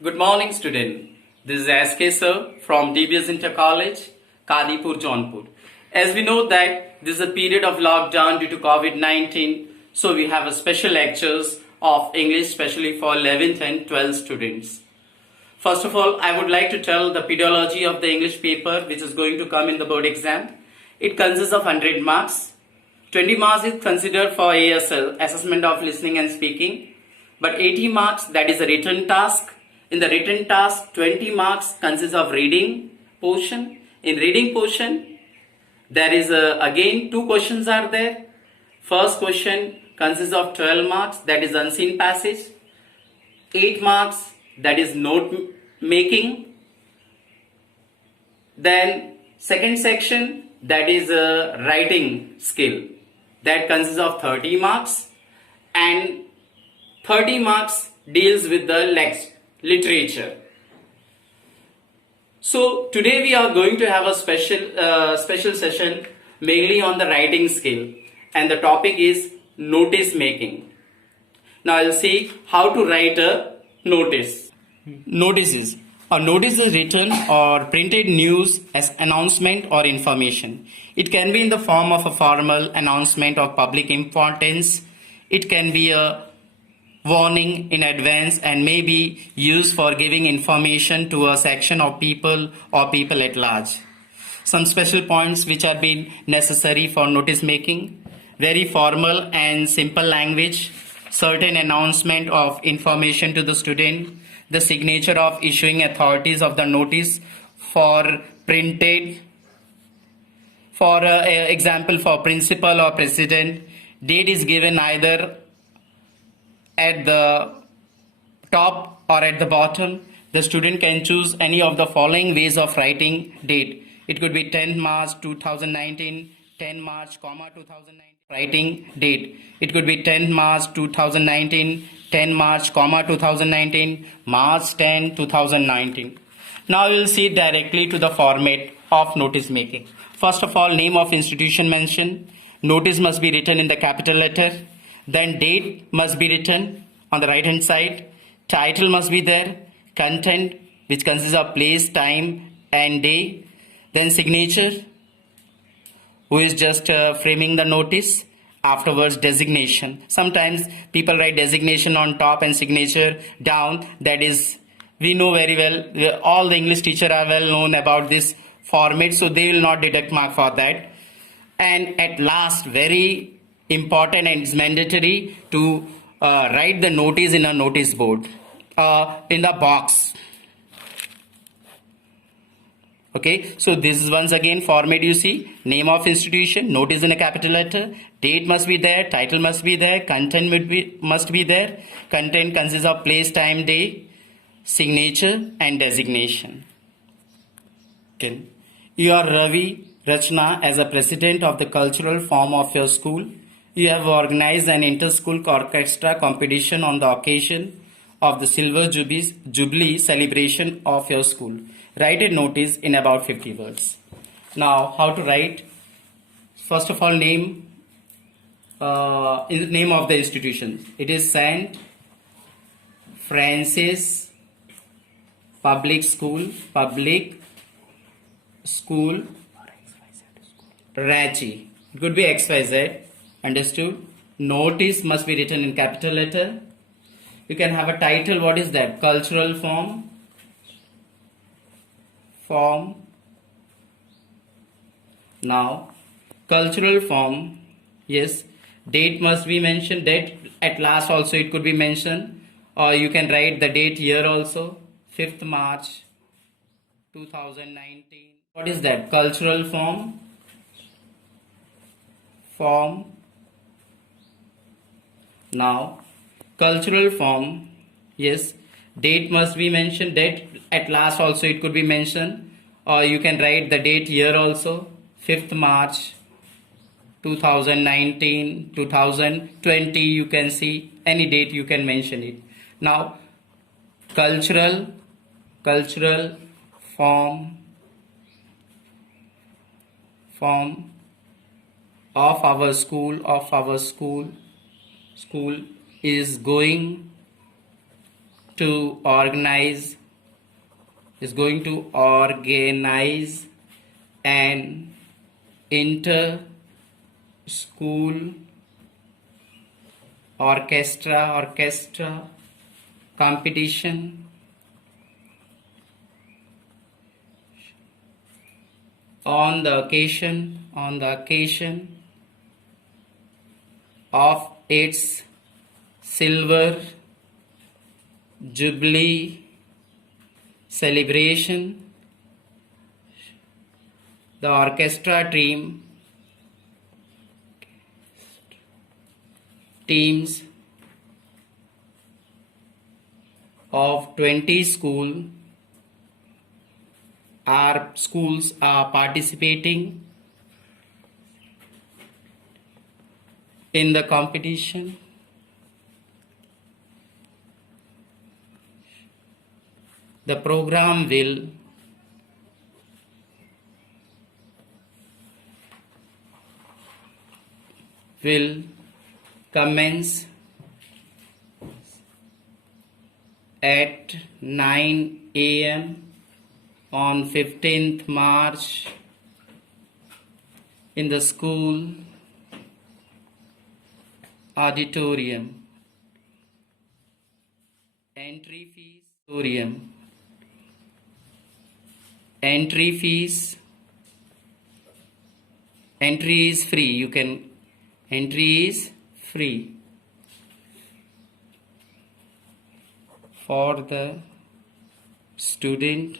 Good morning, student. This is SK sir from DBS Inter College, Kadipur, Jaunpur. As we know that this is a period of lockdown due to COVID-19, so we have a special lectures of English, especially for 11th and 12th students. First of all, I would like to tell the pedology of the English paper which is going to come in the board exam. It consists of 100 marks. 20 marks is considered for ASL, Assessment of Listening and Speaking. But 80 marks, that is a written task. In the written task, 20 marks consists of reading portion. In reading portion, there is again two questions are there. First question consists of 12 marks, that is unseen passage. 8 marks, that is note making. Then second section, that is writing skill, that consists of 30 marks, and 30 marks deals with the literature. So today we are going to have a special session mainly on the writing skill, and the topic is notice making. Now I'll see how to write a notice. Notices. A notice is written or printed news as announcement or information. It can be in the form of a formal announcement of public importance. It can be a warning in advance and may be used for giving information to a section of people or people at large. Some special points which are being necessary for notice making: very formal and simple language, certain announcement of information to the student, the signature of issuing authorities of the notice for printed, for example for principal or president. Date is given either at the top or at the bottom. The student can choose any of the following ways of writing date. It could be 10 March 2019, 10 March, 2019. Writing date. It could be 10 March 2019, 10 March, 2019, March 10, 2019. Now we will see directly to the format of notice making. First of all, name of institution mentioned. Notice must be written in the capital letter. Then date must be written on the right hand side. Title must be there. Content, which consists of place, time and day. Then signature, who is just framing the notice. Afterwards, designation. Sometimes people write designation on top and signature down. That is, we know very well, all the English teachers are well known about this format, so they will not deduct mark for that. And at last, very important and it's mandatory to write the notice in a notice board, in the box. Okay, so this is once again format. You see, name of institution, notice in a capital letter, date must be there, title must be there, content must be there. Content consists of place, time, day, signature and designation. Okay. You are Ravi Rachna as a president of the cultural form of your school. You have organized an inter-school orchestra competition on the occasion of the Silver Jubilee celebration of your school. Write a notice in about 50 words. Now, how to write? First of all, name of the institution. It is Saint Francis Public School, Ranchi. It could be XYZ. Understood? Notice must be written in capital letter. You can have a title. What is that? Cultural form. Now, cultural form. Yes. Date must be mentioned. Date at last also it could be mentioned. Or you can write the date here also. 5th March 2019. What is that? Cultural form. Now, cultural form, yes, date must be mentioned. Date at last also it could be mentioned, or you can write the date here also. 5th March 2019, 2020, you can see any date you can mention it. Now, cultural form of our school is going to organize an inter school orchestra competition on the occasion of its silver jubilee celebration. The orchestra teams of 20 schools are participating in the competition. The program will commence at 9 a.m. on 15th March in the school auditorium. Entry is free. Entry is free for the student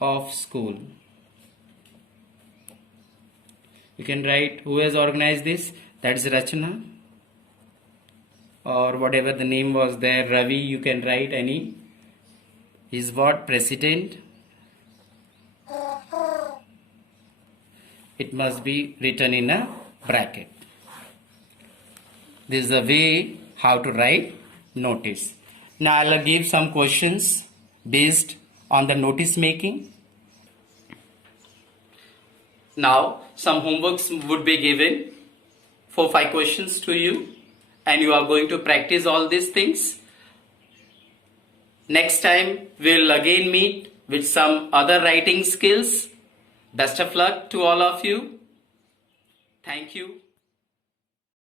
of school. You can write who has organized this. That's Rachna, or whatever the name was there, Ravi. You can write any. Is what president. It must be written in a bracket. This is the way how to write notice. Now I'll give some questions based on the notice making. Now some homeworks would be given, 4-5 questions to you, and you are going to practice all these things. Next time we'll again meet with some other writing skills. Best of luck to all of you. Thank you.